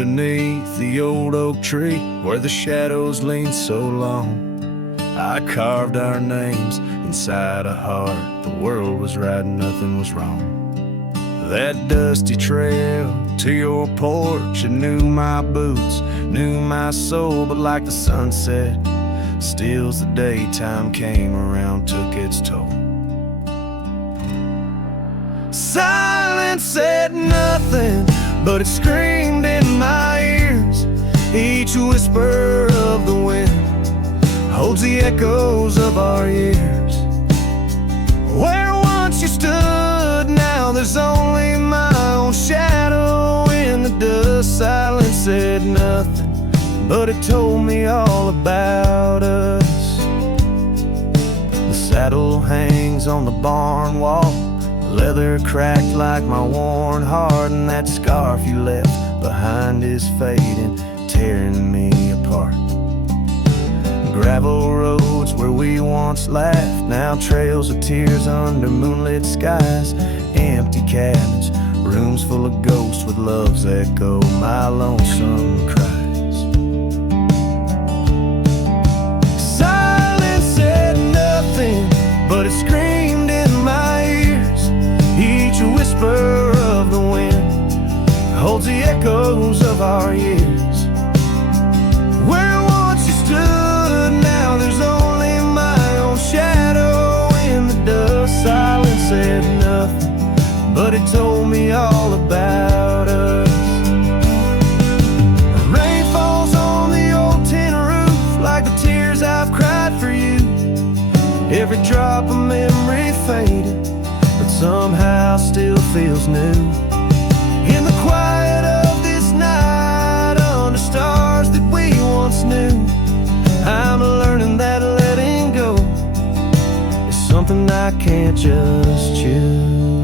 underneath the old oak tree where the shadows lean so long, I carved our names inside a heart. The world was right and nothing was wrong. That dusty trail to your porch, it knew my boots, knew my soul. But like the sunset steals the daytime came around, took its toll. Silence said nothing, but it screamed in my ears. Each whisper of the wind holds the echoes of our years. Where once you stood, now there's only my own shadow in the dust. Silence said nothing, but it told me all about us. The saddle hangs on the barn wall, leather cracked like my worn heart, and that scarf you left behind is fading, tearing me apart. Gravel roads where we once laughed, now trails of tears under moonlit skies. Empty cabins, rooms full of ghosts with love's echo, my lonesome cries. Silence said nothing, but it screamed in my ears. Each whisper of the wind holds the echoes of our years. Where once you stood, now there's only my own shadow in the dust. Silence said nothing, but it told me all about us. Rain falls on the old tin roof like the tears I've cried for you. Every drop of memory faded, but somehow still feels new. In the quiet of this night, under stars that we once knew, I'm learning that letting go is something I can't just choose.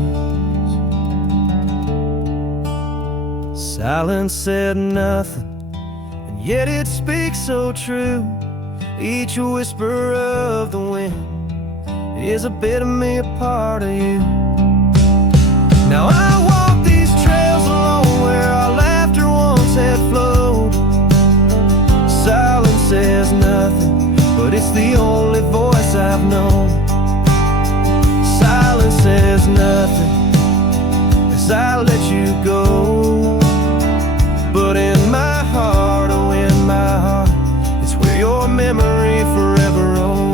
Silence said nothing, and yet it speaks so true. Each whisper of the wind is a bit of me, a part of you. Now I walk these trails alone where our laughter once had flowed. Silence says nothing, but it's the only voice I've known. Silence says nothing as I let you go. But in my heart, oh in my heart, it's where your memory forever owns.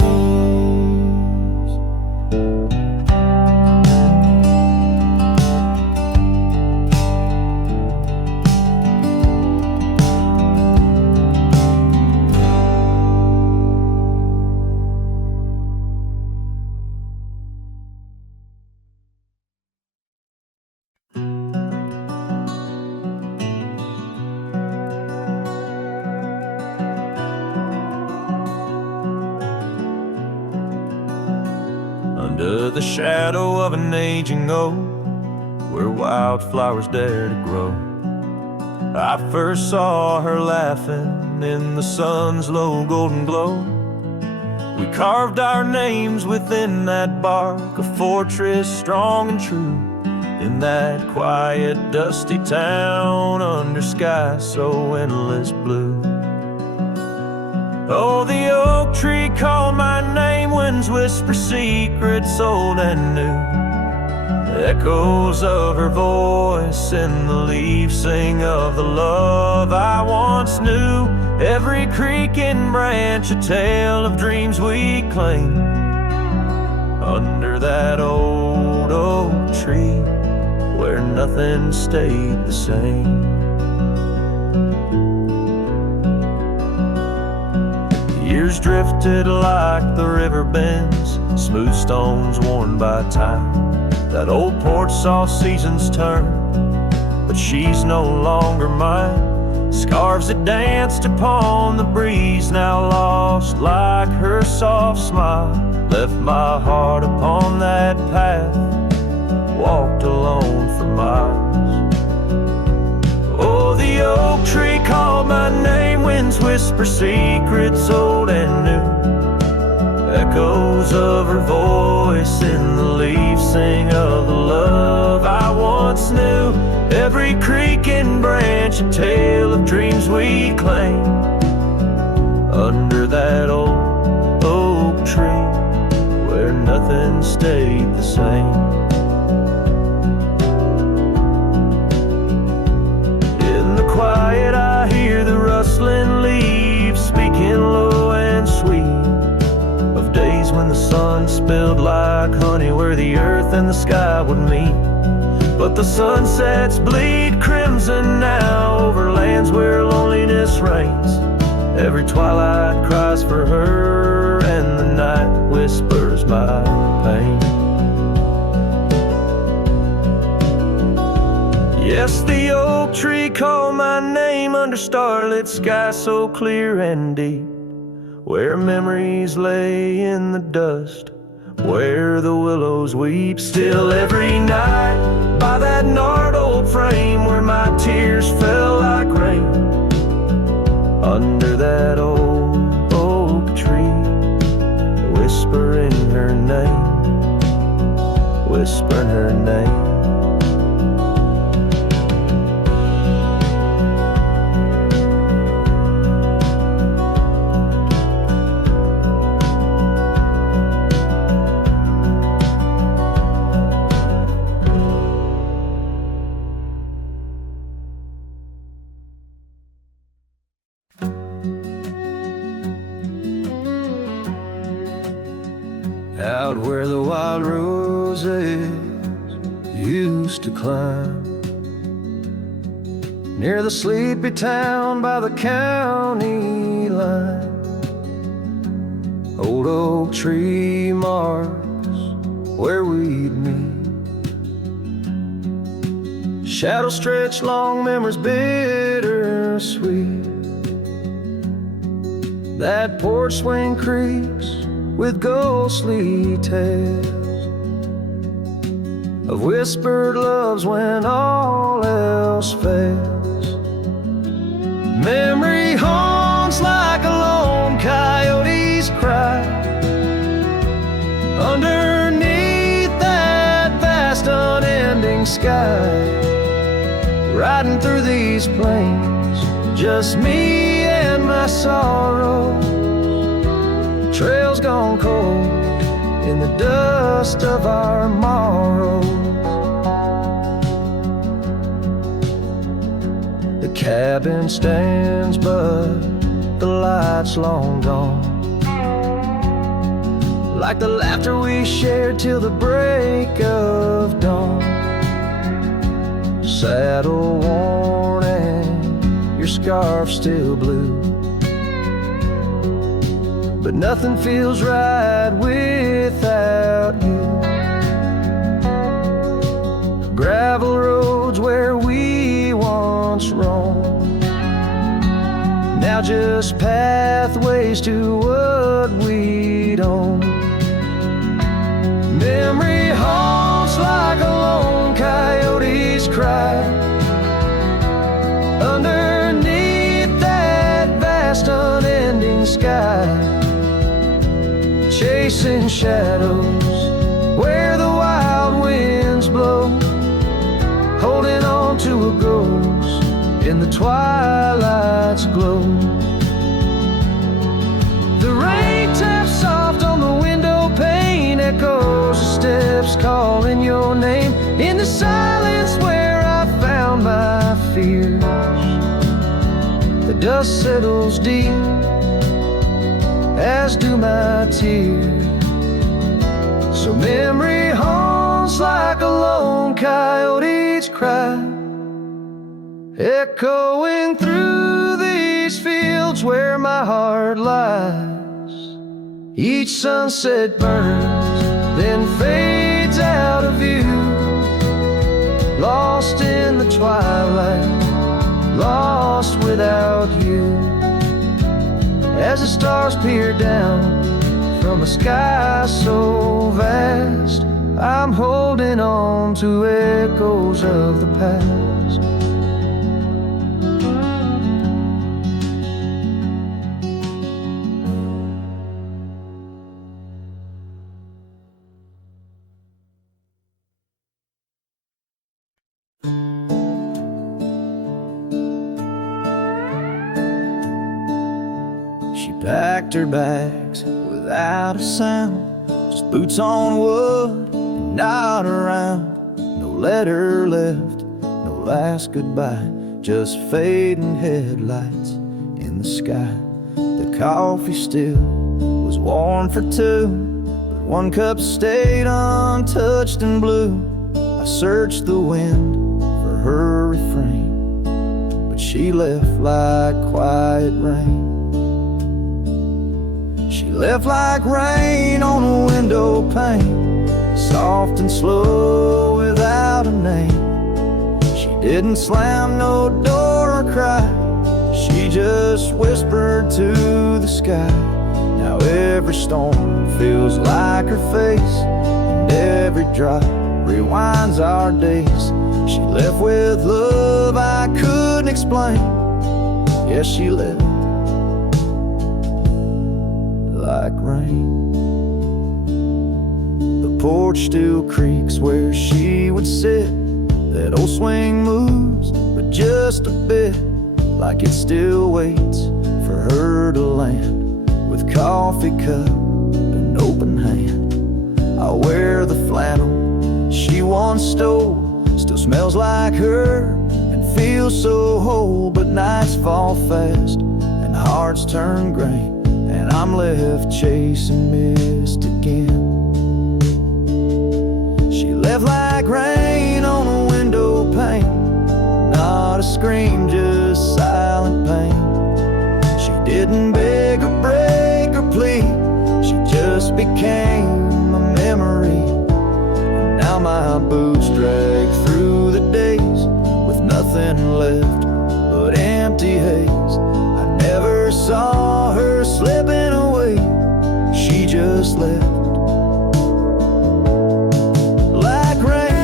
Under the shadow of an aging oak, where wildflowers dare to grow, I first saw her laughing in the sun's low golden glow. We carved our names within that bark, a fortress strong and true, in that quiet dusty town under sky so endless blue. Oh, the oak tree called my name, winds whisper secrets old and new. Echoes of her voice in the leaves sing of the love I once knew. Every creaking branch a tale of dreams we claim. Under that old oak tree where nothing stayed the same. Years drifted like the river bends, smooth stones worn by time. That old porch saw seasons turn, but she's no longer mine. Scarves that danced upon the breeze, now lost like her soft smile. Left my heart upon that path, walked alone for miles. Oh, the oak tree called my name, winds whisper secrets old and new. Echoes of her voice in the leaves sing of the love I once knew. every creek and branch a tale of dreams we claim. Under that old oak tree where nothing stayed the same. In the quiet I hear the rustling leaves speaking low and sweet of days when the sun spilled like honey where the earth and the sky would meet. But the sunsets bleed crimson now over lands where loneliness reigns. Every twilight cries for her and the night whispers my pain. Yes, the oak tree called my name under starlit sky so clear and deep, where memories lay in the dust, where the willows weep. Still every night by that gnarled old frame where my tears fell like rain. Under that old oak tree, whispering her name, whispering her name. Out where the wild roses used to climb, near the sleepy town by the county line, old oak tree marks where we'd meet. Shadows stretch long, memories bittersweet. That porch swing creaks with ghostly tales of whispered loves when all else fails. Memory haunts like a lone coyote's cry underneath that vast unending sky. Riding through these plains, just me and my sorrow. Trails gone cold in the dust of our morrows. The cabin stands but the light's long gone, like the laughter we shared till the break of dawn. Saddle worn and your scarf still blue, but nothing feels right without you. Gravel roads where we once roamed, now just pathways to what we'd own. Memory haunts like a lone coyote's cry underneath that vast unending sky. Chasing shadows where the wild winds blow, holding on to a ghost in the twilight's glow. The rain taps soft on the window pane, echoes of steps calling your name. In the silence where I found my fears, the dust settles deep, as do my tears. So memory haunts like a lone coyote's cry, echoing through these fields where my heart lies. Each sunset burns, then fades out of view, lost in the twilight, lost without you. As the stars peer down from a sky so vast, I'm holding on to echoes of the past. packed her bags without a sound. Just boots on wood and not around. No letter left, no last goodbye, just fading headlights in the sky. The coffee still was warm for two, but one cup stayed untouched and blue. I searched the wind for her refrain, but she left like quiet rain. She left like rain on a window pane, soft and slow without a name. She didn't slam no door or cry, she just whispered to the sky. Now every storm feels like her face, and every drop rewinds our days. She left with love I couldn't explain. Yes, she left like rain. The porch still creaks where she would sit. That old swing moves, but just a bit, like it still waits for her to land. With coffee cup and open hand, I'll wear the flannel she once stole. Still smells like her and feels so whole. But nights fall fast and hearts turn gray, and I'm left chasing mist again. She left like rain on a window pane, not a scream, just silent pain. She didn't beg or break or plead, she just became a memory. And now my boots drag through the days with nothing left but empty haze. I never saw her slipping away, she just left like rain.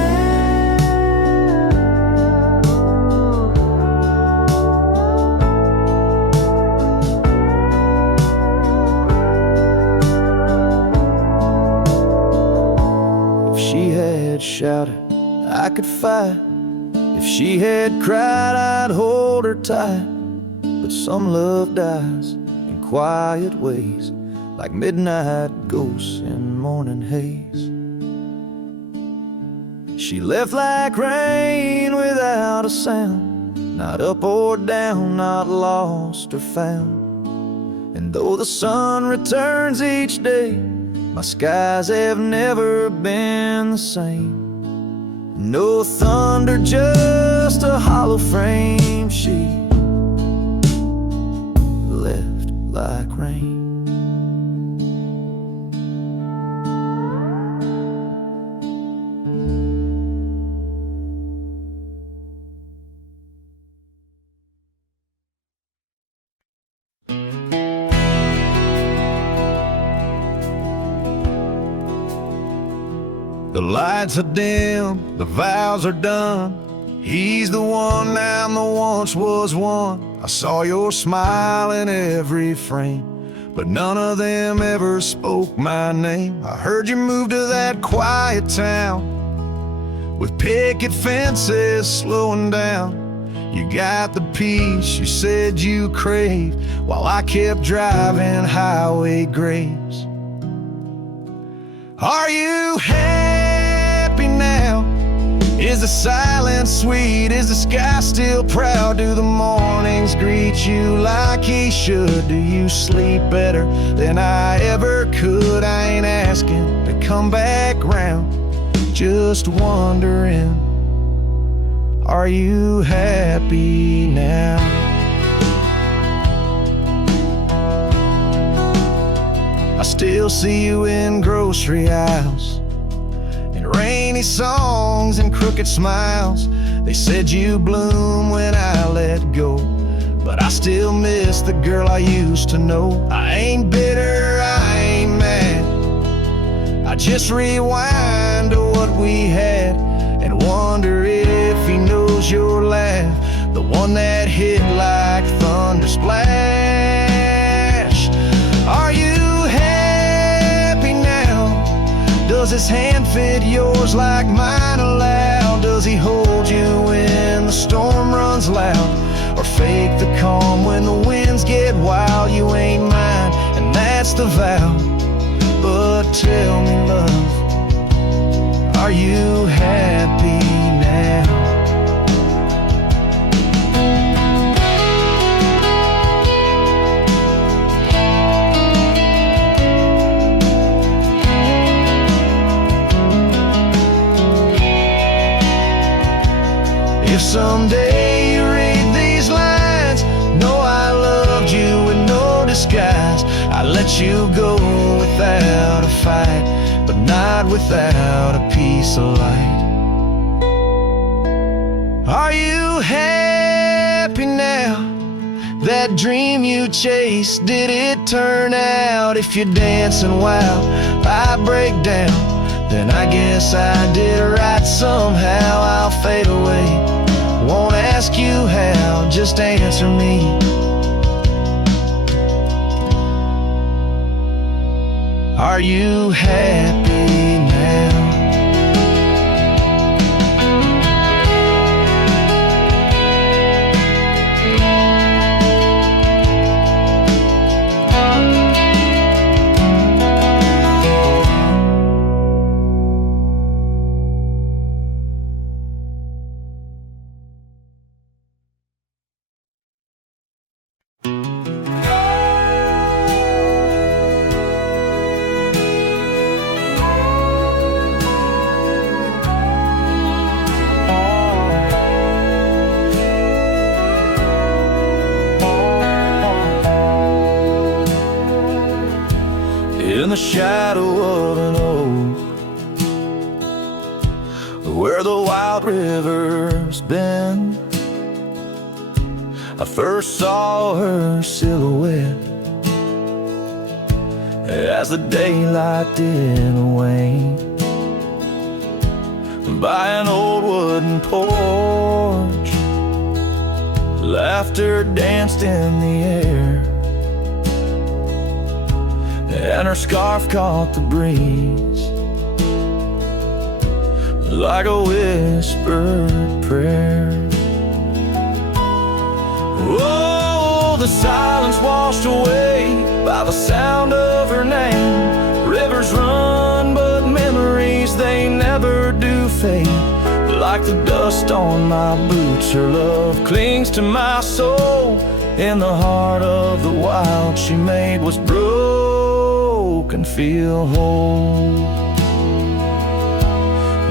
If she had shouted, I could fight. If she had cried, I'd hold her tight. But some love dies in quiet ways, like midnight ghosts in morning haze. She left like rain without a sound, not up or down, not lost or found. And though the sun returns each day, my skies have never been the same. No thunder, just a hollow frame. She left like rain. The lights are dim, the vows are done. He's the one, now the once was one. I saw your smile in every frame, but none of them ever spoke my name. I heard you moved to that quiet town with picket fences slowing down. You got the peace you said you craved, while I kept driving highway graves. Are you happy now? Is the silence sweet? Is the sky still proud? Do the mornings greet you like he should? Do you sleep better than I ever could? I ain't asking to come back round, just wondering, are you happy now? I still see you in grocery aisles, in rainy songs and crooked smiles. They said you bloom when I let go, but I still miss the girl I used to know. I ain't bitter, I ain't mad, I just rewind to what we had and wonder if he knows your laugh, the one that hit like thunder splash. Are you happy now? Does his hand fit yours like mine allow? Does he hold you when the storm runs loud, or fake the calm when the winds get wild? You ain't mine, against the vow. But tell me, love, are you happy now? If someday you read these lines, know I loved you with no disguise. I let you go without a fight, but not without a piece of light. Are you happy now? That dream you chased, did it turn out? If you're dancing while I break down, then I guess I did right somehow. I'll fade away, won't ask you how, just answer me. Are you happy now? In the shadow of an oak, where the wild river's been, I first saw her silhouette as the daylight didn't wane. By an old wooden porch, laughter danced in the air, and her scarf caught the breeze like a whispered prayer. Oh, the silence washed away by the sound of her name. Rivers run, but memories, they never do fade. Like the dust on my boots, her love clings to my soul. In the heart of the wild she made was broken, feel whole.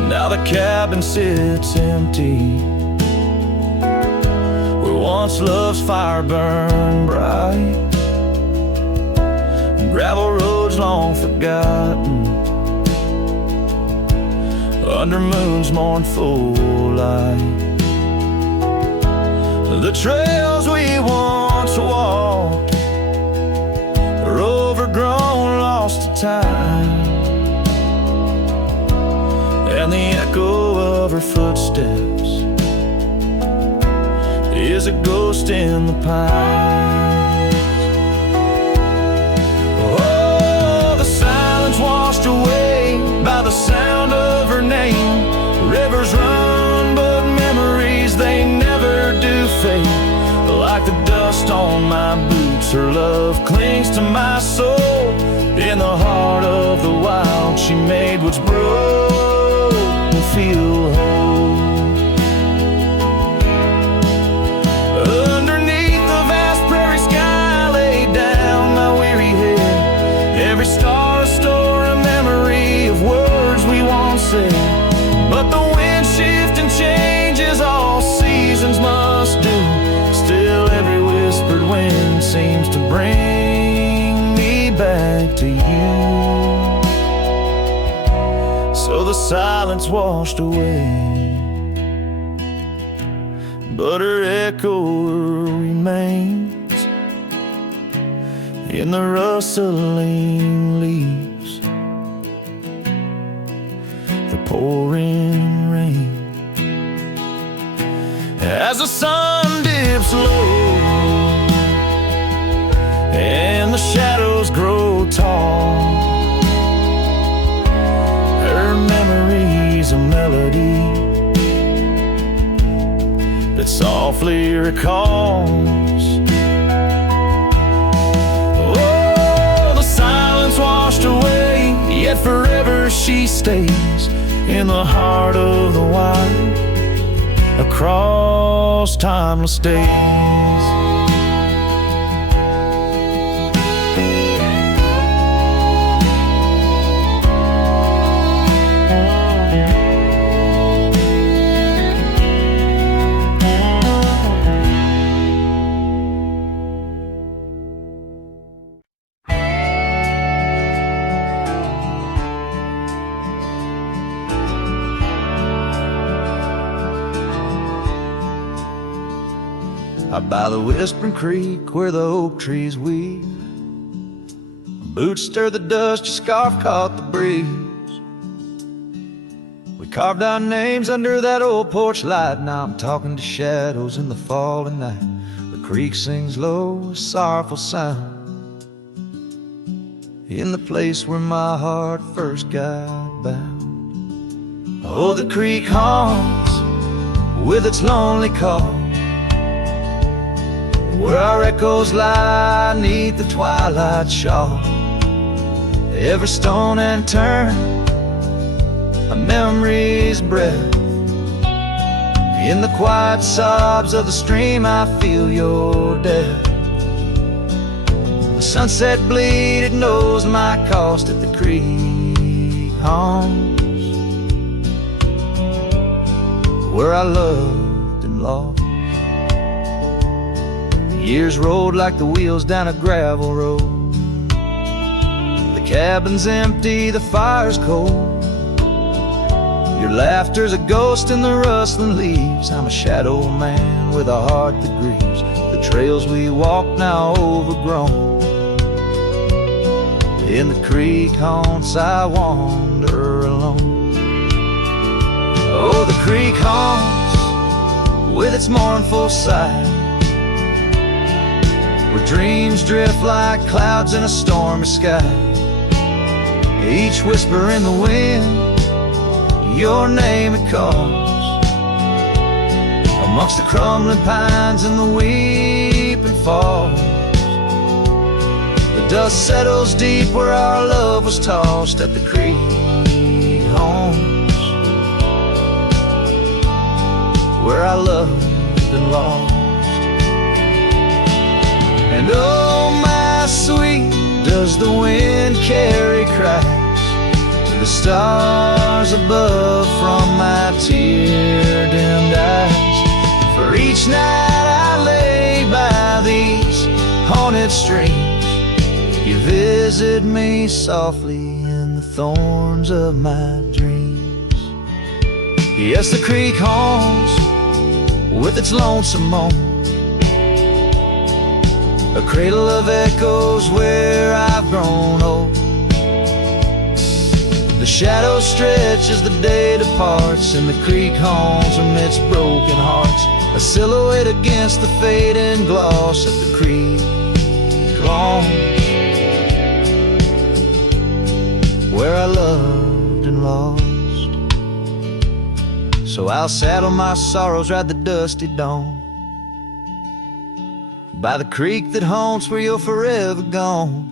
Now the cabin sits empty, where once love's fire burned bright. Gravel roads long forgotten, under moon's mournful light. The trails we once walked are overgrown, lost to time, and the echo of her footsteps is a ghost in the pines. Oh, the silence washed away by the sound of her name. Rivers run, but memories, they never do fade. Like the dust on my boots, her love clings to my soul. In the heart of the wild she made what's broken feel whole. Underneath the vast prairie sky, I laid down my weary head. Every star a store, a memory of words we once said. But the wind shifts and changes, all seasons must do. Still every whispered wind seems to bring me back to you. So the silence washed away, but her echo remains in the rustling leaves, the pouring rain. As the sun dips low and the shadows grow tall, her memory's a melody that softly recalls. Oh, the silence she stays in the heart of the wild, across timeless days. Out by the whispering creek where the oak trees weave, boots stir the dust, your scarf caught the breeze. We carved our names under that old porch light. Now I'm talking to shadows in the falling night. The creek sings low, a sorrowful sound, in the place where my heart first got bound. Oh, the creek haunts with its lonely call, where our echoes lie 'neath the twilight shawl. Every stone and turn, a memory's breath. In the quiet sobs of the stream, I feel your death. The sunset bleed, it knows my cost at the creek haunts, where I loved and lost. Years rolled like the wheels down a gravel road. The cabin's empty, the fire's cold. Your laughter's a ghost in the rustling leaves. I'm a shadow man with a heart that grieves. The trails we walk now overgrown. In the creek haunts I wander alone. Oh, the creek haunts with its mournful sight, where dreams drift like clouds in a stormy sky. Each whisper in the wind, your name it calls. Amongst the crumbling pines and the weeping falls, the dust settles deep where our love was tossed at the creek haunts, where I loved and lost. And oh, my sweet, does the wind carry cracks to the stars above from my tear-dimmed eyes? For each night I lay by these haunted streams, you visit me softly in the thorns of my dreams. Yes, the creek haunts with its lonesome moan, a cradle of echoes where I've grown old. The shadows stretch as the day departs, and the creek haunts amidst broken hearts, a silhouette against the fading gloss of the creek haunts, where I loved and lost. So I'll saddle my sorrows, ride the dusty dawn by the creek that haunts where you're forever gone.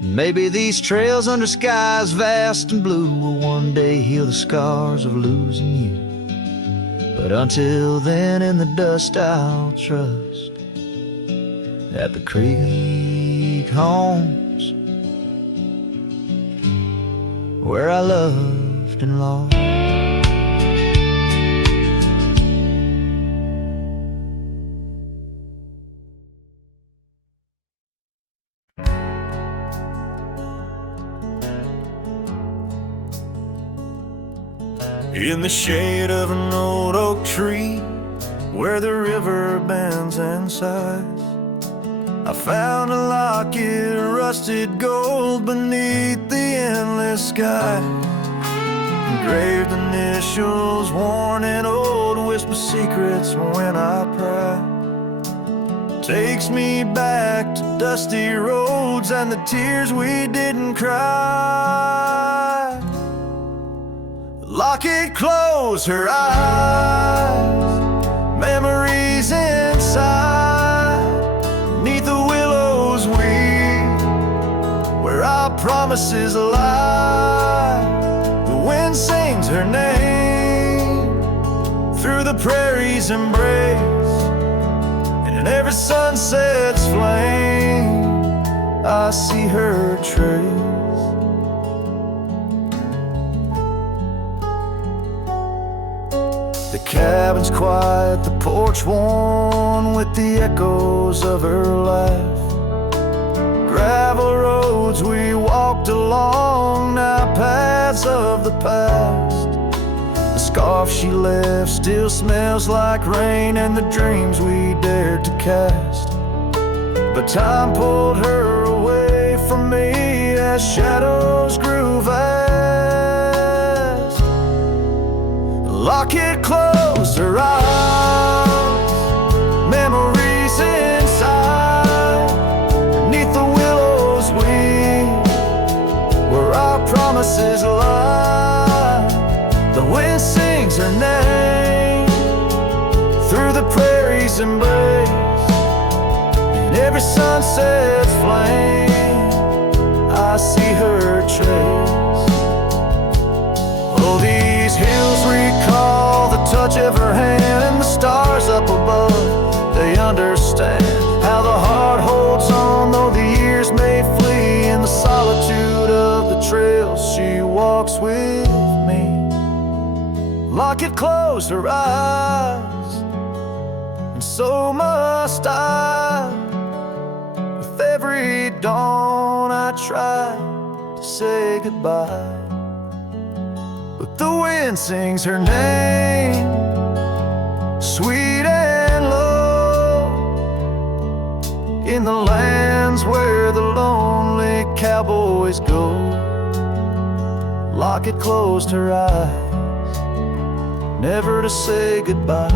Maybe these trails under skies vast and blue will one day heal the scars of losing you. But until then, in the dust I'll trust at the creek haunts, where I loved and lost. In the shade of an old oak tree, where the river bends and sighs, I found a locket of rusted gold beneath the endless sky. Engraved initials, worn in old, whisper secrets when I pry. Takes me back to dusty roads and the tears we didn't cry. Locket closed her eyes, memories inside, 'neath the willows weep, where our promises lie. wind sings her name through the prairie's embrace, and in every sunset's flame I see her trace. The cabin's quiet, the porch worn with the echoes of her laugh. Gravel roads we walked along, now paths of the past. The scarf she left still smells like rain and the dreams we dared to cast. But time pulled her away from me as shadows grew vast. Lock it closed, her eyes, memories inside. Beneath the willows where our promises lie. The wind sings her name through the prairie's embrace, in every sunset's flame I see her trace. Oh, these hills recall the touch of her hand, and the stars up above, they understand how the heart holds on, though the years may flee. In the solitude of the trails she walks with me. Lock it close, her eyes, and so must I. With every dawn I try to say goodbye, but the wind sings her name, sweet and low, in the lands where the lonely cowboys go. Lock it closed, her eyes, never to say goodbye.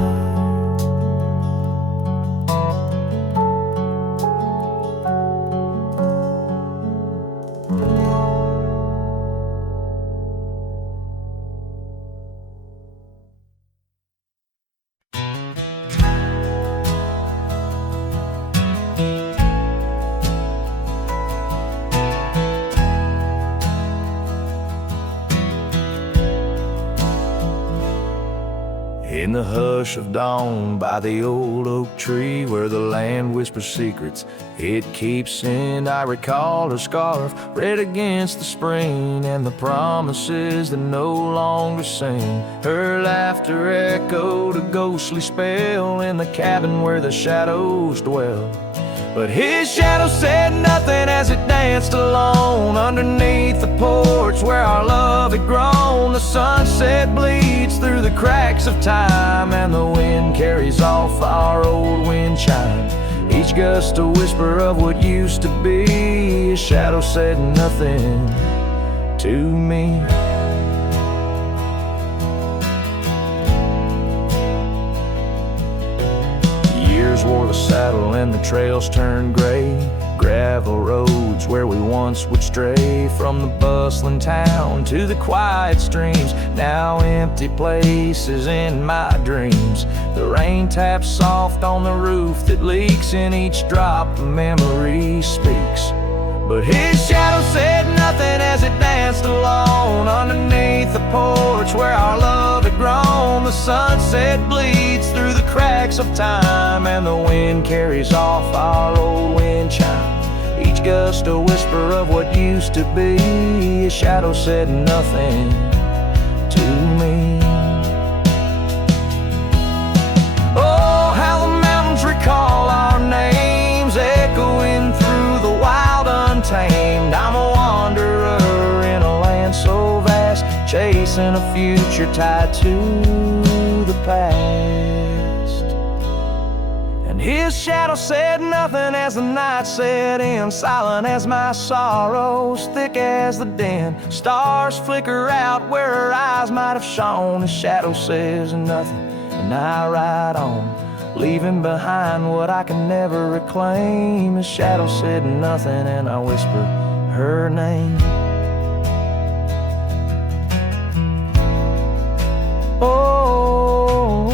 In the hush of dawn by the old oak tree where the land whispers secrets it keeps in, I recall her scarf red against the spring and the promises that no longer sing. Her laughter echoed a ghostly spell in the cabin where the shadows dwell. But his shadow said nothing as it danced alone underneath the porch where our love had grown. The sunset bleeds through the cracks of time, and the wind carries off our old wind chime. Each gust a whisper of what used to be. His shadow said nothing to me. Wore the saddle and the trails turned gray. Gravel roads where we once would stray, from the bustling town to the quiet streams, now empty places in my dreams. The rain taps soft on the roof that leaks, in each drop a memory speaks. But his shadow said nothing as it danced alone underneath the porch where our love had grown. The sunset bleeds through the cracks of time, and the wind carries off our old wind chime. Each gust a whisper of what used to be. His shadow said nothing to me. Oh, how the mountains recall our names, echoing through the wild untamed. I'm a wanderer in a land so vast, chasing a future tied to the past. And his shadow said nothing as the night set in, silent as my sorrows, thick as the din. Stars flicker out where her eyes might have shone. His shadow says nothing, and I ride on, leaving behind what I can never reclaim. His shadow said nothing, and I whispered her name. Oh,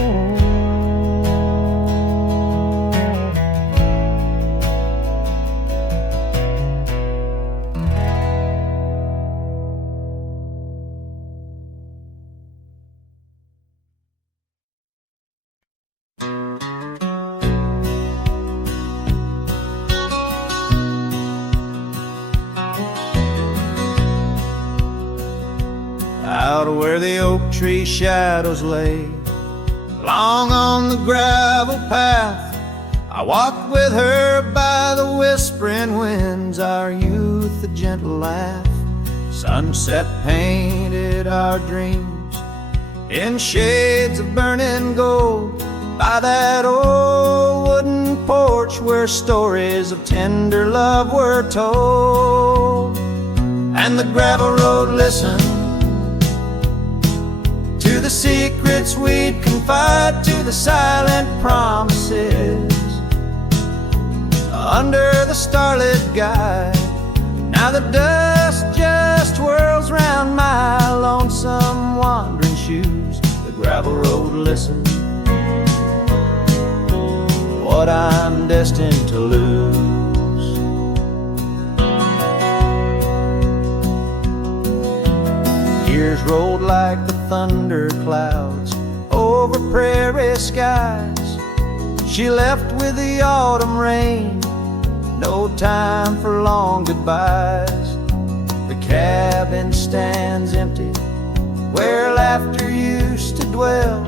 where the oak tree shadows lay. Long on the gravel path, I walked with her by the whispering winds, our youth a gentle laugh. Sunset painted our dreams in shades of burning gold, by that old wooden porch where stories of tender love were told. And the gravel road listened to the secrets we'd confide, to the silent promises under the starlit guide. Now the dust just whirls round my lonesome wandering shoes. The gravel road listens what I'm destined to lose. Years rolled like the thunder clouds over prairie skies. She left with the autumn rain, no time for long goodbyes. The cabin stands empty where laughter used to dwell,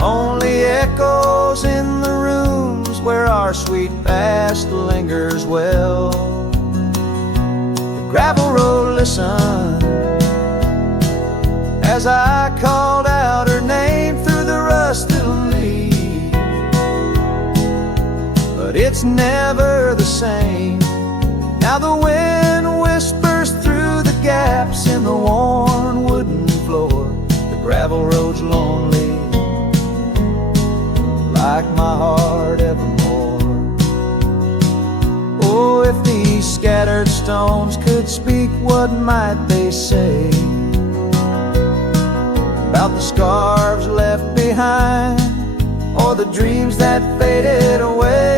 only echoes in the rooms where our sweet past lingers well. The gravel road listened as I called out her name through the rust that'll leave, but it's never the same. Now the wind whispers through the gaps in the worn wooden floor. The gravel road's lonely, like my heart evermore. Oh, if these scattered stones could speak, what might they say about the scars left behind, or the dreams that faded away?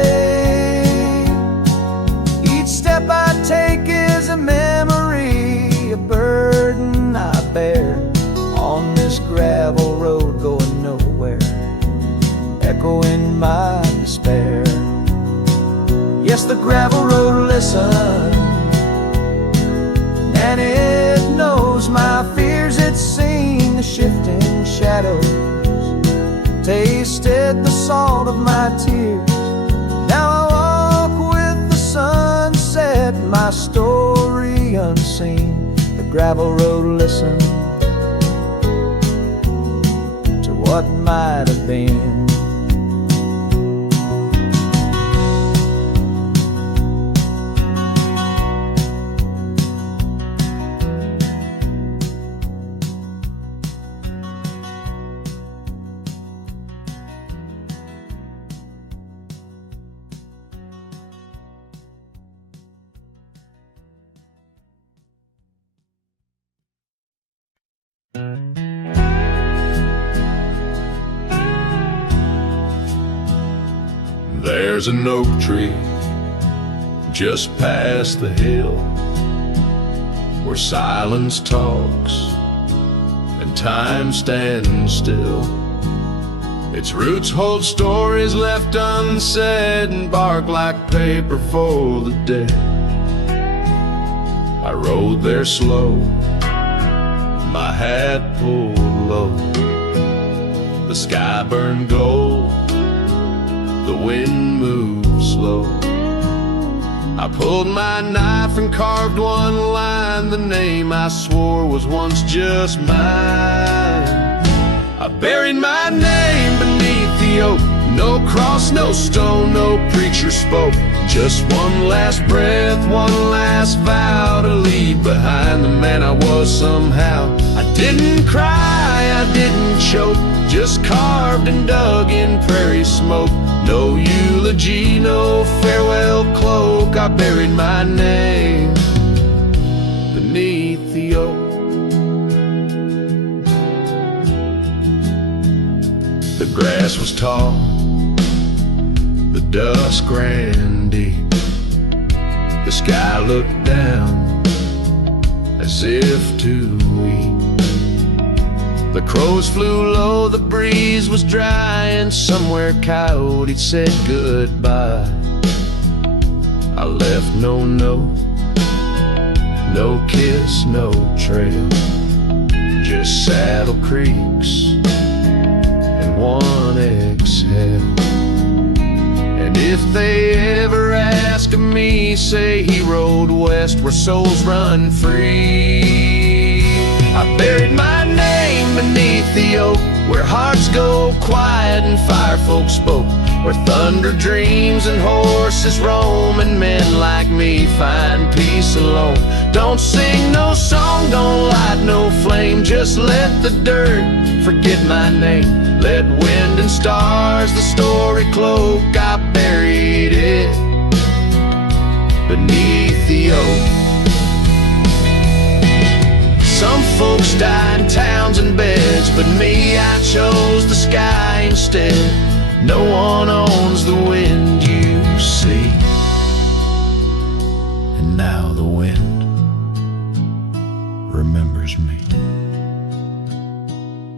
Each step I take is a memory, a burden I bear on this gravel road going nowhere, echoing my despair. Yes, the gravel road listens, and it knows my fears. It's seen the shifting shadows, tasted the salt of my tears. Now I walk with the sunset, my story unseen. The gravel road listens to what might have been. There's an oak tree just past the hill where silence talks and time stands still. Its roots hold stories left unsaid and bark like paper for the dead. I rode there slow, my hat pulled low. The sky burned gold, the wind moved slow. I pulled my knife and carved one line, the name I swore was once just mine. I buried my name beneath the oak, no cross, no stone, no preacher spoke. Just one last breath, one last vow to leave behind the man I was somehow. I didn't cry, I didn't choke, just carved and dug in prairie smoke. No eulogy, no farewell cloak, I buried my name beneath the oak. The grass was tall, the dusk ran deep. The sky looked down as if to weep. The crows flew low, the breeze was dry, and somewhere coyote said goodbye. I left no note, no kiss, no trail, just saddle creaks and one exhale. And if they ever ask of me, say he rode west where souls run free. I buried my name beneath the oak, where hearts go quiet and fire folks spoke, where thunder dreams and horses roam, and men like me find peace alone. Don't sing no song, don't light no flame, just let the dirt forget my name. Let wind and stars the story cloak, I buried it beneath the oak. Some folks die in towns and beds, but me, I chose the sky instead. No one owns the wind you see, and now the wind remembers me.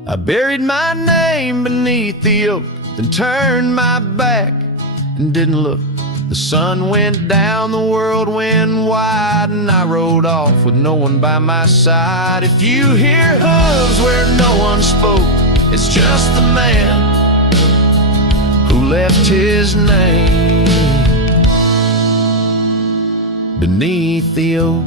I buried my name beneath the oak, then turned my back and didn't look. The sun went down, the world went wide, and I rode off with no one by my side. If you hear hooves where no one spoke, it's just the man who left his name beneath the oak.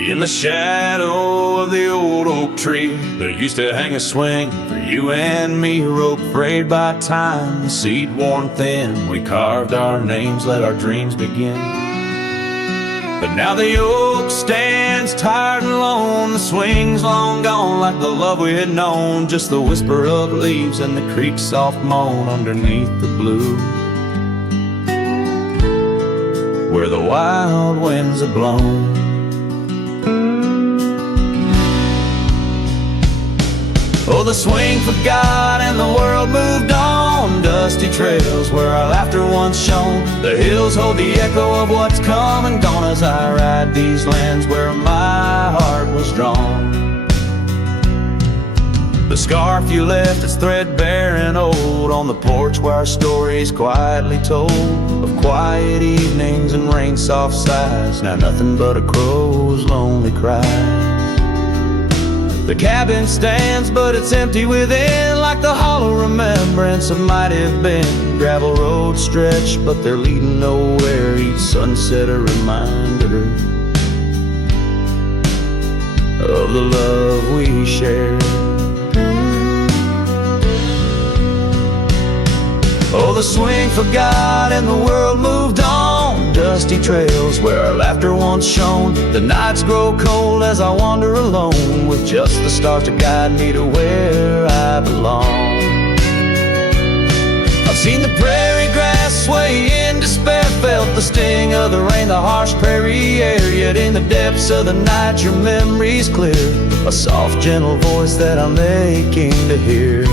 In the shadow of the old oak tree, there used to hang a swing for you and me, a rope frayed by time, the seed worn thin. We carved our names, let our dreams begin. But now the oak stands tired and alone, the swing's long gone like the love we had known, just the whisper of leaves and the creek's soft moan underneath the blue, where the wild winds have blown. Oh, the swing forgot and the world moved on, dusty trails where our laughter once shone. The hills hold the echo of what's come and gone as I ride these lands where my heart was drawn. The scarf you left is threadbare and old on the porch where our stories quietly told, of quiet evenings and rain-soft sighs, now nothing but a crow's lonely cry. The cabin stands, but it's empty within, like the hollow remembrance of might have been. Gravel roads stretch, but they're leading nowhere, each sunset a reminder of the love we shared. Oh, the swing forgot and the world moved on, dusty trails where our laughter once shone. The nights grow cold as I wander alone, with just the stars to guide me to where I belong. I've seen the prairie grass sway in despair, felt the sting of the rain, the harsh prairie air, yet in the depths of the night your memory's clear, a soft gentle voice that I'm aching to hear.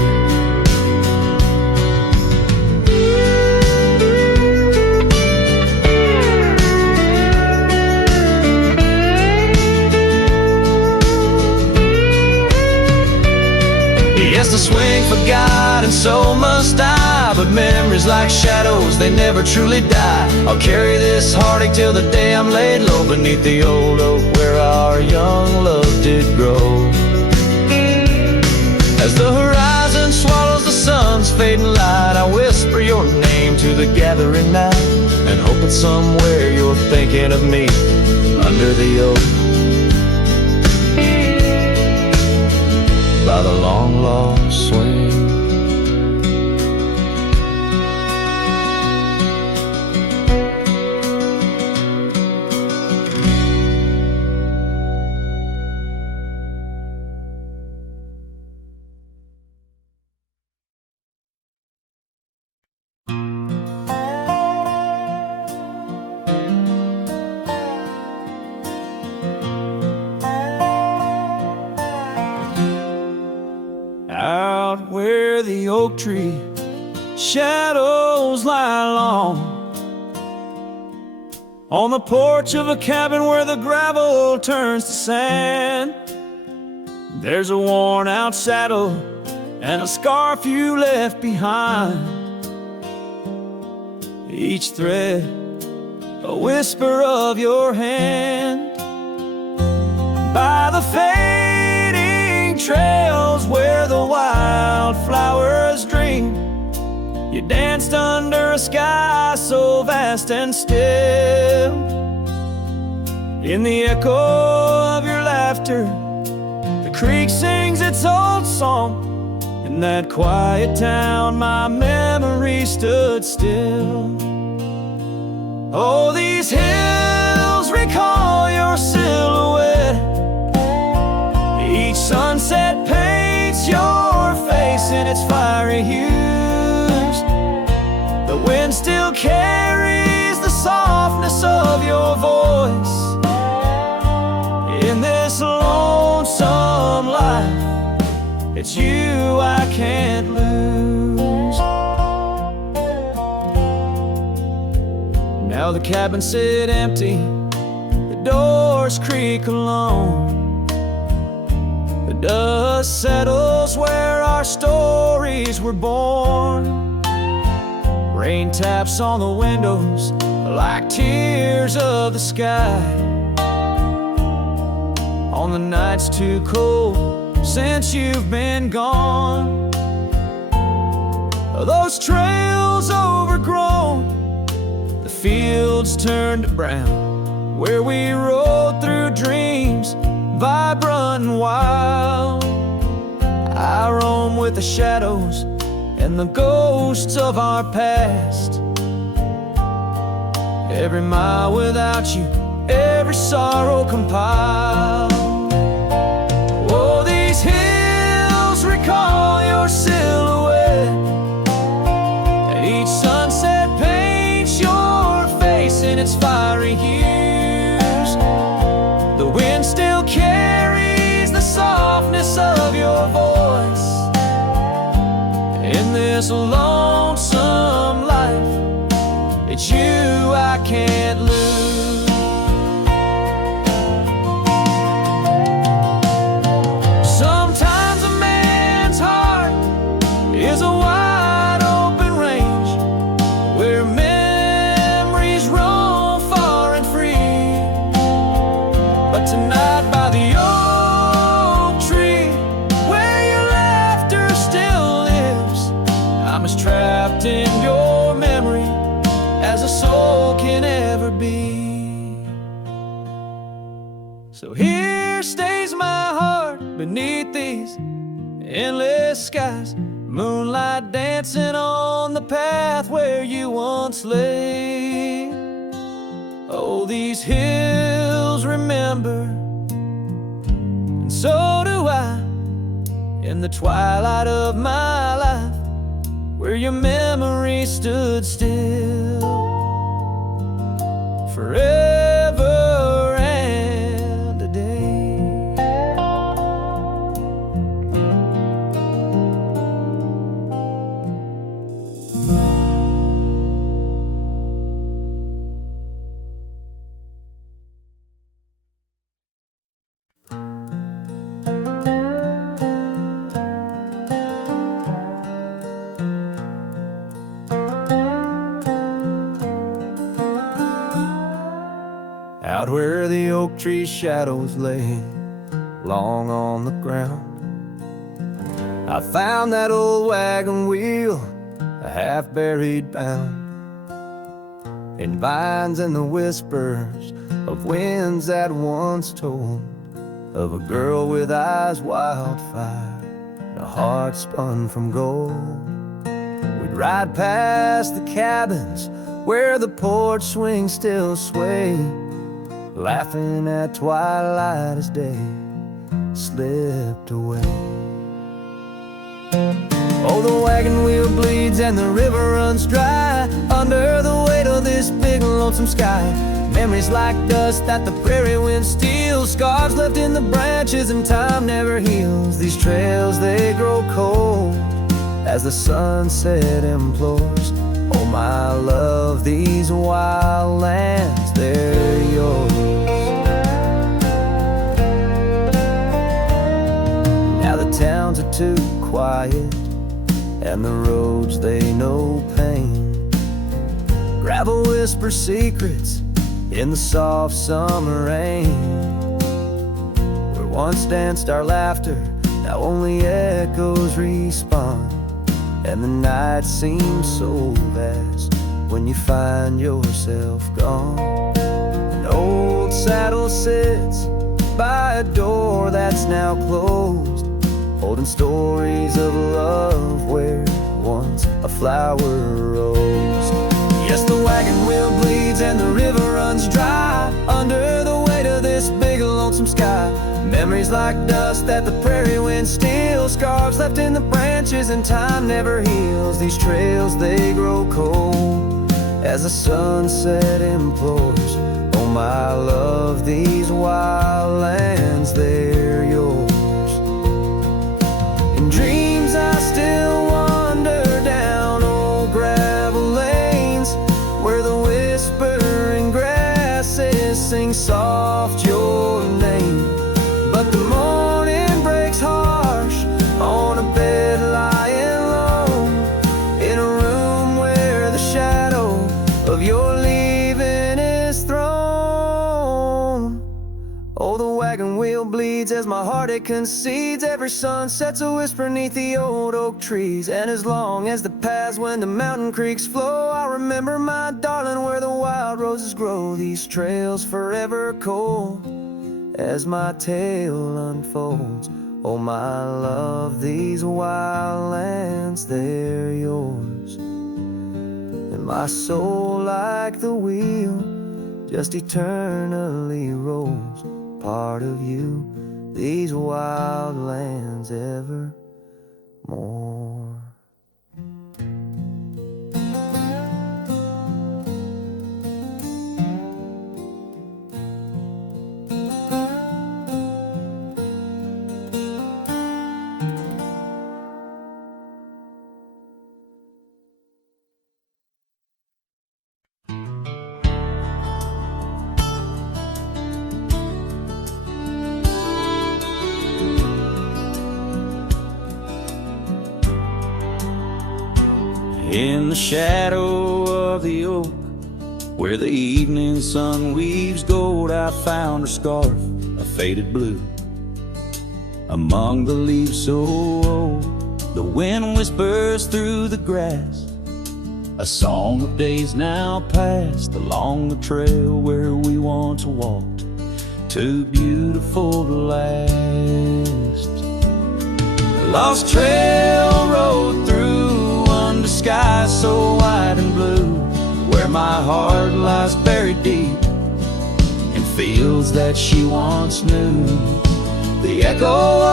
Yes, the swing forgot and so must I, but memories like shadows, they never truly die. I'll carry this heartache till the day I'm laid low beneath the old oak where our young love did grow. As the horizon swallows the sun's fading light, I whisper your name to the gathering night, and hope that somewhere you're thinking of me under the oak by the long lost swing. Out where the oak tree shadows lie long, On the porch of a cabin where the gravel turns to sand, there's a worn out saddle and a scarf you left behind. Each thread a whisper of your hand. By the fading trails where the wildflowers dream, you danced under a sky so vast and still. In the echo of your laughter, the creek sings its old song. In that quiet town, my memory stood still. Oh, these hills recall your silhouette. Each sunset paints your face in its fiery hues. The wind still carries the softness of your voice. In this lonesome life, it's you I can't lose. Now the cabins sit empty, the doors creak alone. The dust settles where our stories were born. Rain taps on the windows like tears of the sky. On the nights too cold since you've been gone, those trails overgrown, the fields turned to brown, where we rode through dreams vibrant and wild. I roam with the shadows and the ghosts of our past. Every mile without you, every sorrow compiled. Oh, these hills recall your silhouette, and each sunset paints your face in its fiery hues. The wind still carries the softness of your voice. In this lonesome life, it's you I can't lose. Sometimes a man's heart is a wide open range where memories roam far and free. But tonight by the oak tree where your laughter still lives, I'm as trapped in your memory as a soul can ever be. So here stays my heart beneath these endless skies, moonlight dancing on the path where you once lay. Oh, these hills remember, and so do I, in the twilight of my life, where your memory stood still forever and a day. Out where the oak tree shadows lay long on the ground, I found that old wagon wheel, a half-buried bound in vines and the whispers of winds that once told of a girl with eyes wildfire and a heart spun from gold. We'd ride past the cabins where the porch swings still sway, laughing at twilight as day slipped away. Oh, the wagon wheel bleeds and the river runs dry under the weight of this big lonesome sky. Memories like dust that the prairie wind steals, scars left in the branches and time never heals. These trails, they grow cold as the sunset implores Oh my love, these wild lands, they're yours. Now the towns are too quiet, and the roads, they know pain. Gravel whispers secrets in the soft summer rain. Where once danced our laughter, now only echoes respond. And the night seems so vast when you find yourself gone. An old saddle sits by a door that's now closed, holding stories of love where once a flower rose. Yes, the wagon wheel bleeds and the river runs dry under the weight of this big lonesome sky. Memories like dust that the prairie wind steals, scars left in the branches and time never heals. These trails, they grow cold as the sunset implores. Oh my love, these wild lands, they're yours. In dreams I still wander down old gravel lanes, where the whispering grasses sing soft your name. But the morning breaks harsh on a bed lying low, in a room where the shadow of your leaving is thrown. Oh, the wagon wheel bleeds as my heart it concedes. Every sun sets a whisper neath the old oak trees. And as long as the paths when the mountain creeks flow, I'll remember my darling where the wild roses grow. These trails forever cold as my tale unfolds. Oh my love, these wild lands, they're yours. And my soul like the wheel just eternally rolls, part of you, these wild lands evermore. In the shadow of the oak, where the evening sun weaves gold, I found her scarf, a faded blue. Among the leaves so old, the wind whispers through the grass, a song of days now past, along the trail where we once walked, too beautiful to last. The lost trail rode through under skies so white and blue, where my heart lies buried deep in fields that she once knew. The echo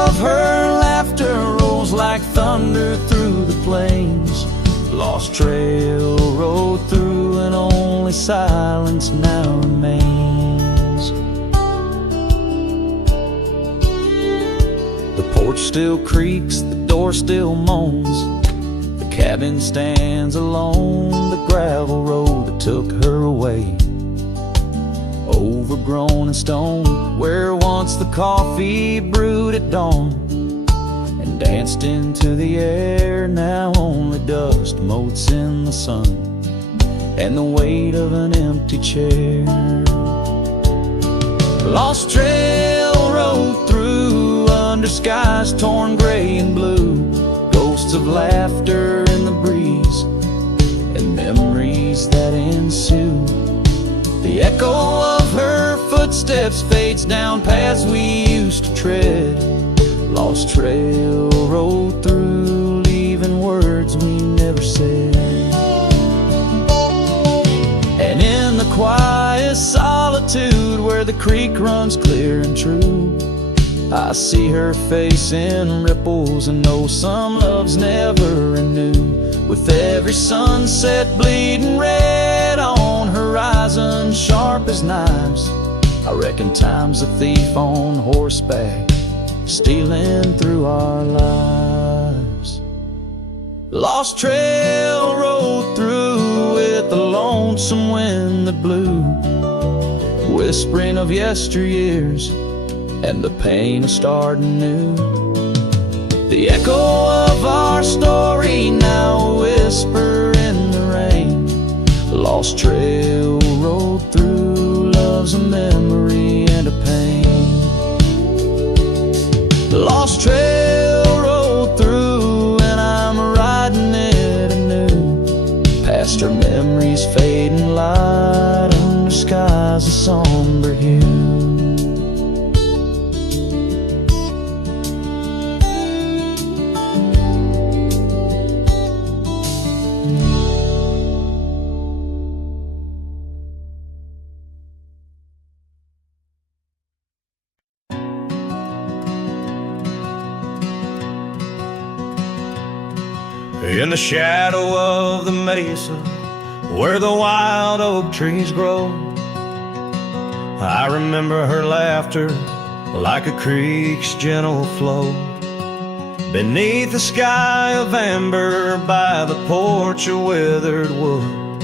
of her laughter rolls like thunder through the plains. Lost trail rode through and only silence now remains. The porch still creaks, the door still moans, the cabin stands alone, the gravel road that took her away, overgrown and stone, where once the coffee brewed at dawn and danced into the air. Now only dust motes in the sun and the weight of an empty chair. Lost trail rode through under skies torn gray and blue, ghosts of laughter in the breeze and memories that ensue. The echo of her footsteps fades down paths we used to tread. Lost trail rode through, leaving words we never said. And in the quiet solitude where the creek runs clear and true, I see her face in ripples and know some loves never renew. With every sunset bleeding red on horizon sharp as knives, I reckon time's a thief on horseback, stealing through our lives. Lost trail rode through lonesome wind that blew, whispering of yesteryears and the pain of starting new. The echo of our story now a whisper in the rain. Lost trail rolled through, love's a memory and a pain. Lost trail rolled through, and I'm riding it anew, past her memories fading light under skies of somber hue. In the shadow of the mesa, where the wild oak trees grow, I remember her laughter like a creek's gentle flow. Beneath the sky of amber, by the porch of withered wood,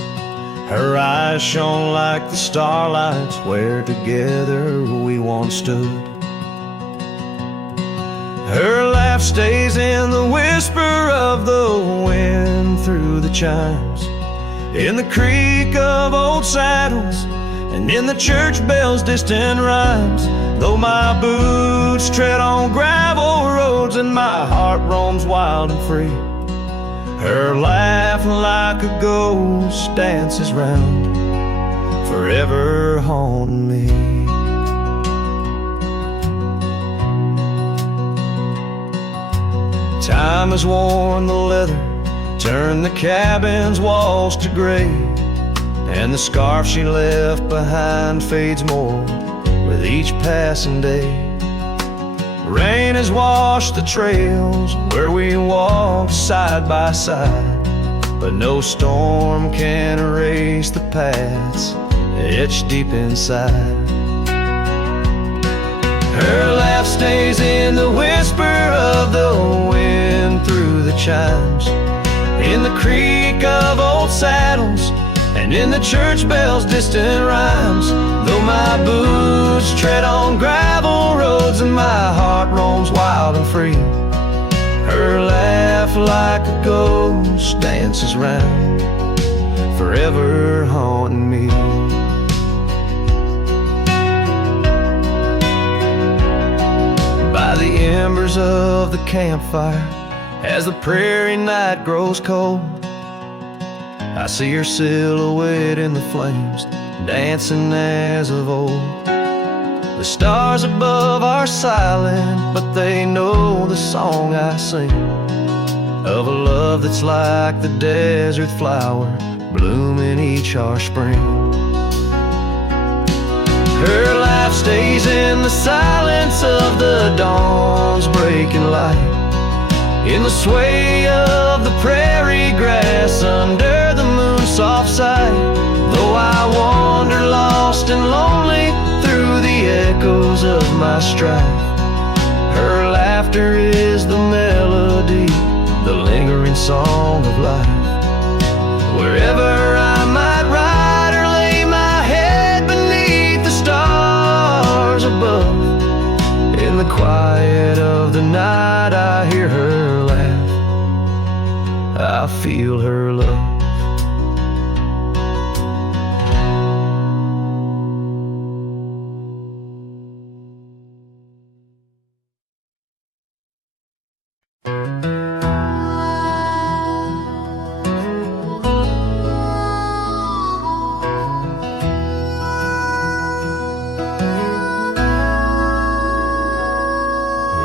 her eyes shone like the starlights where together we once stood. Her laugh stays in the whisper of the wind through the chimes, in the creak of old saddles, and in the church bell's distant rhymes. Though my boots tread on gravel roads and my heart roams wild and free, her laugh like a ghost dances round, forever haunting me. Time has worn the leather, turned the cabin's walls to gray, and the scarf she left behind fades more with each passing day. Rain has washed the trails where we walked side by side, but no storm can erase the paths etched deep inside. Her laugh stays in the whisper of the wind through the chimes, in the creak of old saddles, and in the church bell's distant rhymes. Though my boots tread on gravel roads and my heart roams wild and free, her laugh like a ghost dances round, forever haunting me. By the embers of the campfire, as the prairie night grows cold, I see her silhouette in the flames, dancing as of old. The stars above are silent, but they know the song I sing, of a love that's like the desert flower blooming each harsh spring. Her life stays in the silence of the dawn's breaking light, in the sway of the prairie grass under the moon's soft sight. Though I wander lost and lonely through the echoes of my strife, her laughter is the melody, the lingering song of life. Wherever I might ride or lay my head beneath the stars above, in the quiet of the night I hear her laugh, I feel her love.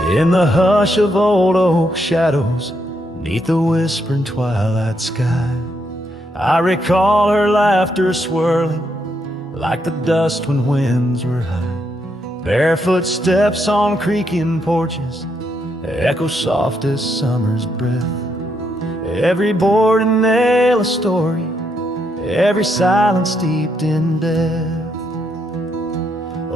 In the hush of old oak shadows, neath the whispering twilight sky, I recall her laughter swirling like the dust when winds were high. Barefoot steps on creaking porches echo soft as summer's breath. Every board and nail a story, every silence steeped in death.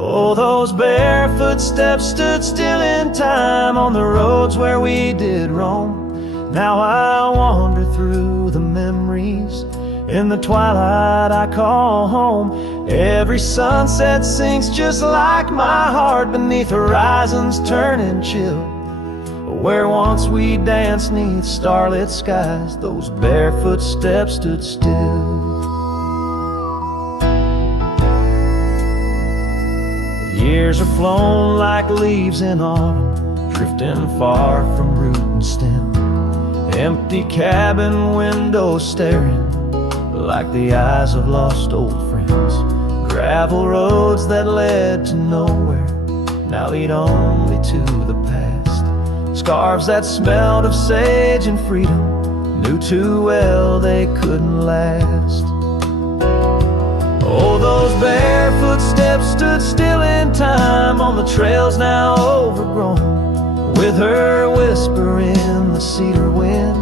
Oh, those barefoot steps stood still in time on the roads where we did roam. Now I wander through the memories In the twilight I call home. Every sunset sinks just like my heart beneath horizons turning chill. Where once we danced 'neath starlit skies, those barefoot steps stood still. Years are flown like leaves in autumn, drifting far from root and stem. Empty cabin windows staring like the eyes of lost old friends. Gravel roads that led to nowhere now lead only to the past. Scarves that smelled of sage and freedom knew too well they couldn't last. Oh, those barefoot steps stood still in time on the trails now overgrown. With her whisper in the cedar wind,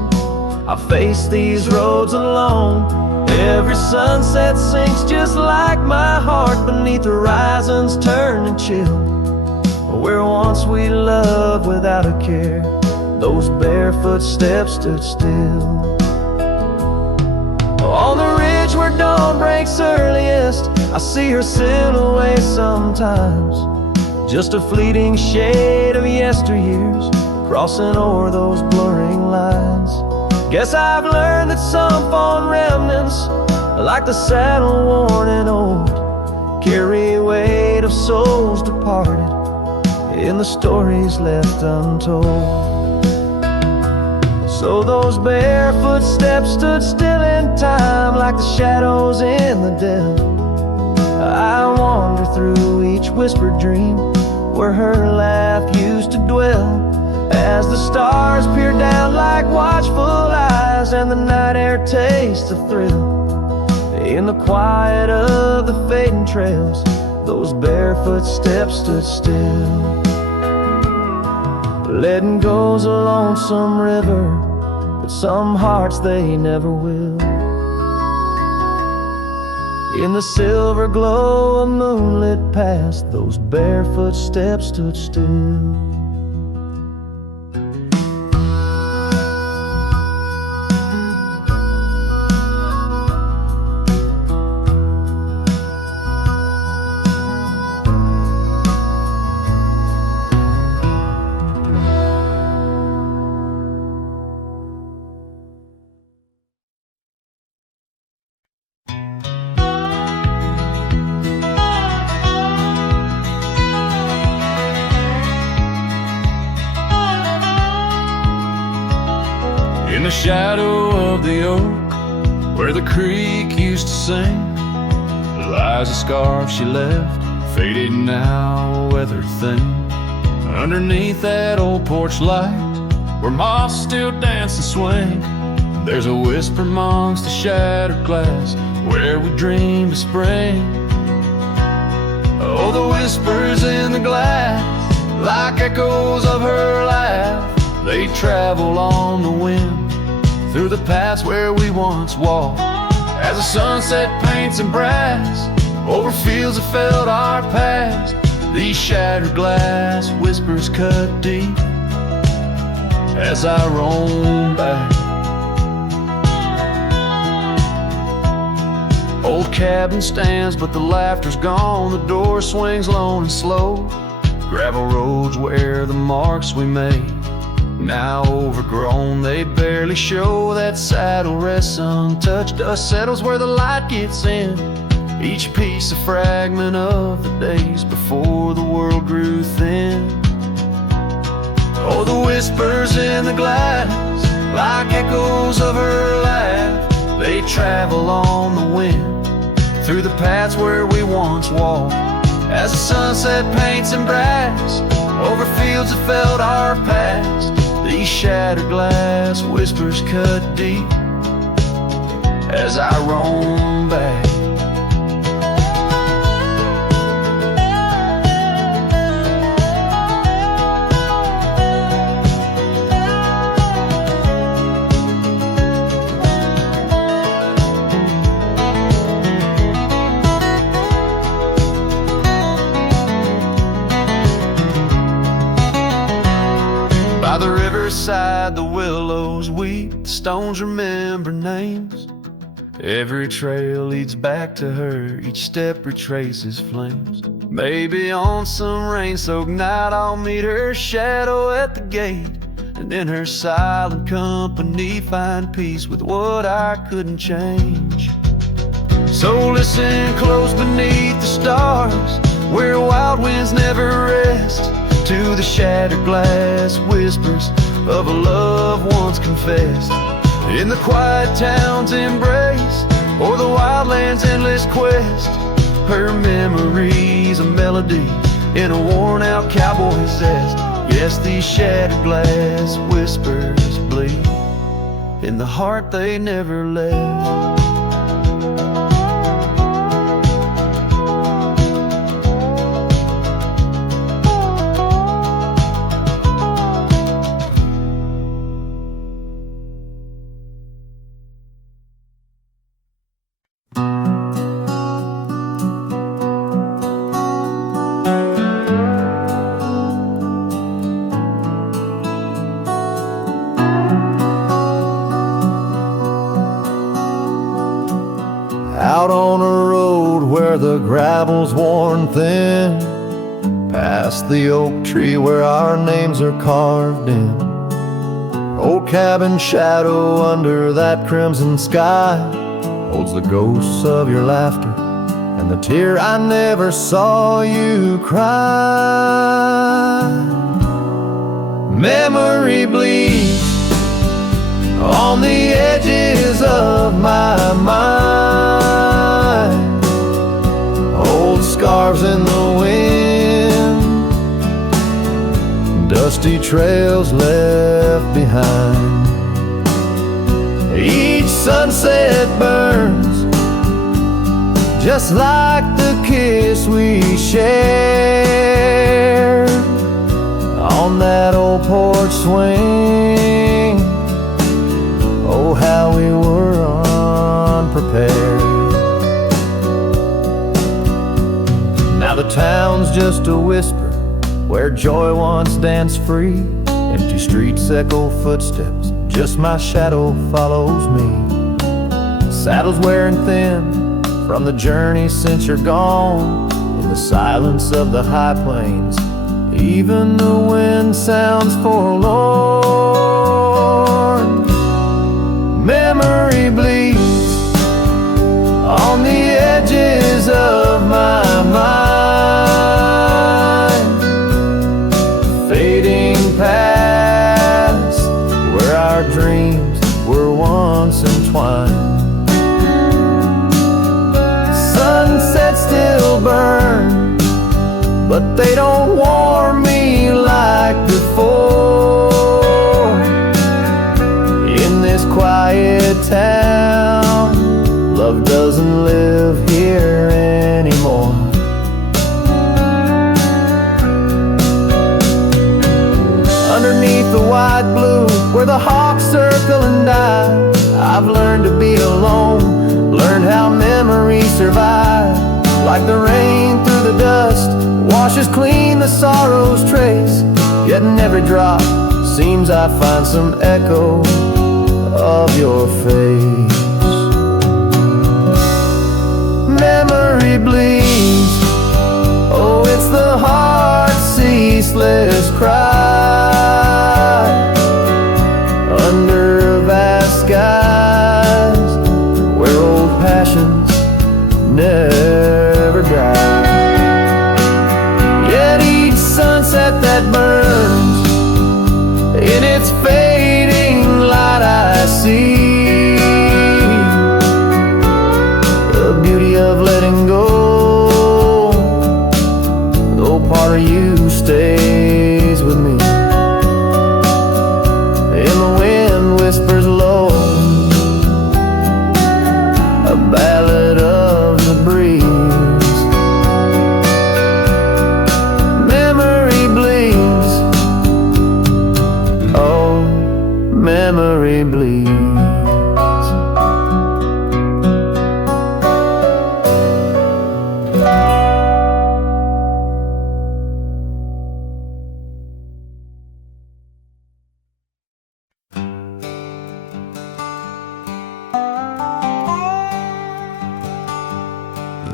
I face these roads alone. Every sunset sinks just like my heart beneath horizons turning chill. Where once we loved without a care, those barefoot steps stood still. On the ridge where dawn breaks earliest, I see her silhouette sometimes. Just a fleeting shade of yesteryears crossing o'er those blurring lines. Guess I've learned that some fond remnants, like the saddle worn and old, carry weight of souls departed in the stories left untold. So those barefoot steps stood still in time like the shadows in the dell. I wander through each whispered dream where her laugh used to dwell. As the stars peer down like watchful eyes and the night air tastes of thrill, in the quiet of the fading trails, those barefoot steps stood still. Letting go's a lonesome river, but some hearts they never will. In the silver glow of moonlit past, those barefoot steps stood still. In the shadow of the oak, where the creek used to sing, lies a scarf she left, faded now, a weathered thing. Underneath that old porch light, where moths still dance and swing, there's a whisper amongst the shattered glass, where we dreamed of spring. Oh, the whispers in the glass, like echoes of her laugh, they travel on the wind through the paths where we once walked. As the sunset paints in brass over fields that felt our past, these shattered glass whispers cut deep as I roam back. Old cabin stands, but the laughter's gone. The door swings lone and slow. Gravel roads where the marks we made, now overgrown, they barely show. That saddle rests untouched, dust settles where the light gets in. Each piece a fragment of the days before the world grew thin. Oh, the whispers in the glass, like echoes of her laugh, they travel on the wind through the paths where we once walked. As the sunset paints in brass over fields that felt our past, these shattered glass whispers cut deep as I roam back. By the riverside, the willows weep, the stones remember names. Every trail leads back to her, each step retraces flames. Maybe on some rain-soaked night I'll meet her shadow at the gate, and in her silent company find peace with what I couldn't change. So listen close beneath the stars, where wild winds never rest, to the shattered glass whispers of a love once confessed. In the quiet town's embrace, or the wildland's endless quest, her memory's a melody in a worn-out cowboy zest. Yes, these shattered glass whispers bleed in the heart they never left. Out on a road where the gravel's worn thin, past the oak tree where our names are carved in. Old cabin shadow under that crimson sky holds the ghosts of your laughter and the tear I never saw you cry. Memory bleeds on the edges of my mind, old scarves in the wind, dusty trails left behind. Each sunset burns just like the kiss we shared on that old porch swing. Oh, how we were unprepared. Now the town's just a whisper where joy once danced free. Empty streets echo footsteps, just my shadow follows me. Saddle's wearing thin from the journey since you're gone. In the silence of the high plains, even the wind sounds forlorn. Memory bleeds on the edges of my mind, fading past where our dreams were once entwined. Sunsets still burn, but they don't warm me like before. In this quiet town, love doesn't live here anymore. Underneath the wide blue, where the hawks circle and die, I've learned to be alone, learned how memories survive. Like the rain through the dust, washes clean the sorrow's trace, yet in every drop seems I find some echo of your face. Memory bleeds, oh, it's the heart's ceaseless cry under vast skies where old passions never die. Yet each sunset that burns, in its fading light I see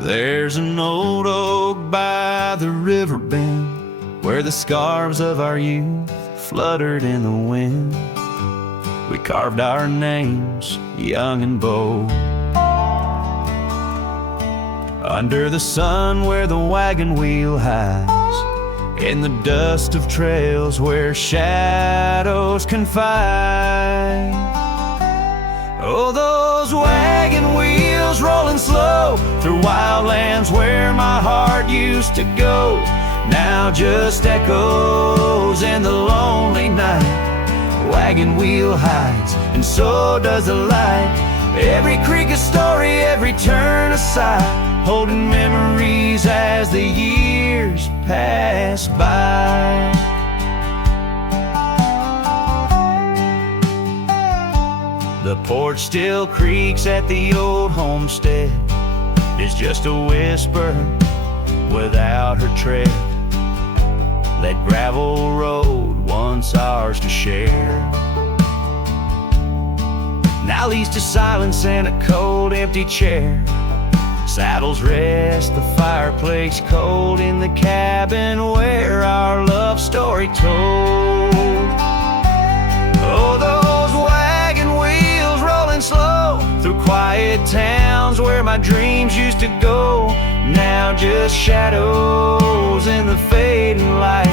There's an old oak by the river bend where the scarves of our youth fluttered in the wind. We carved our names, young and bold, under the sun where the wagon wheel hides, in the dust of trails where shadows confide. Oh, those wagon wheels rolling slow through wildlands where my heart used to go, now just echoes in the lonely night. Wagon wheel hides, and so does the light. Every creek a story, every turn a sigh, holding memories as the years pass by. The porch still creaks at the old homestead. It's just a whisper without her tread. That gravel road once ours to share, now leads to silence and a cold empty chair. Saddles rest, the fireplace cold in the cabin where our love story told. Oh, those wagon wheels rolling slow through quiet towns where my dreams used to go, now just shadows in the fading light.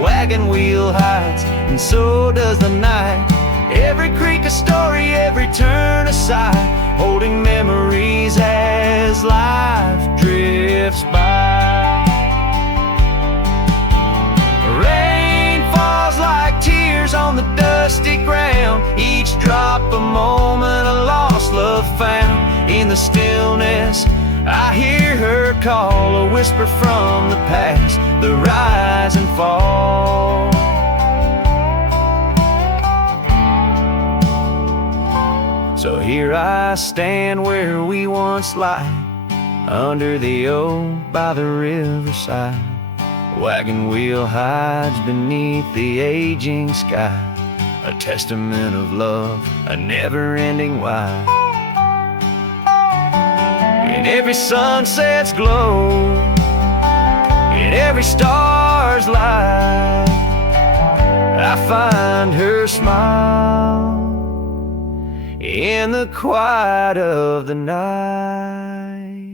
Wagon wheel hides, and so does the night. Every creek a story, every turn a sigh, holding memories as life drifts by. Rain falls like tears on the dusty ground, each drop a moment, a lost love found. In the stillness I hear her call, a whisper from the past, the rise and fall. So here I stand where we once lied, under the oak by the riverside. Wagon wheel hides beneath the aging sky, a testament of love, a never-ending why. In every sunset's glow, in every star's light, I find her smile in the quiet of the night.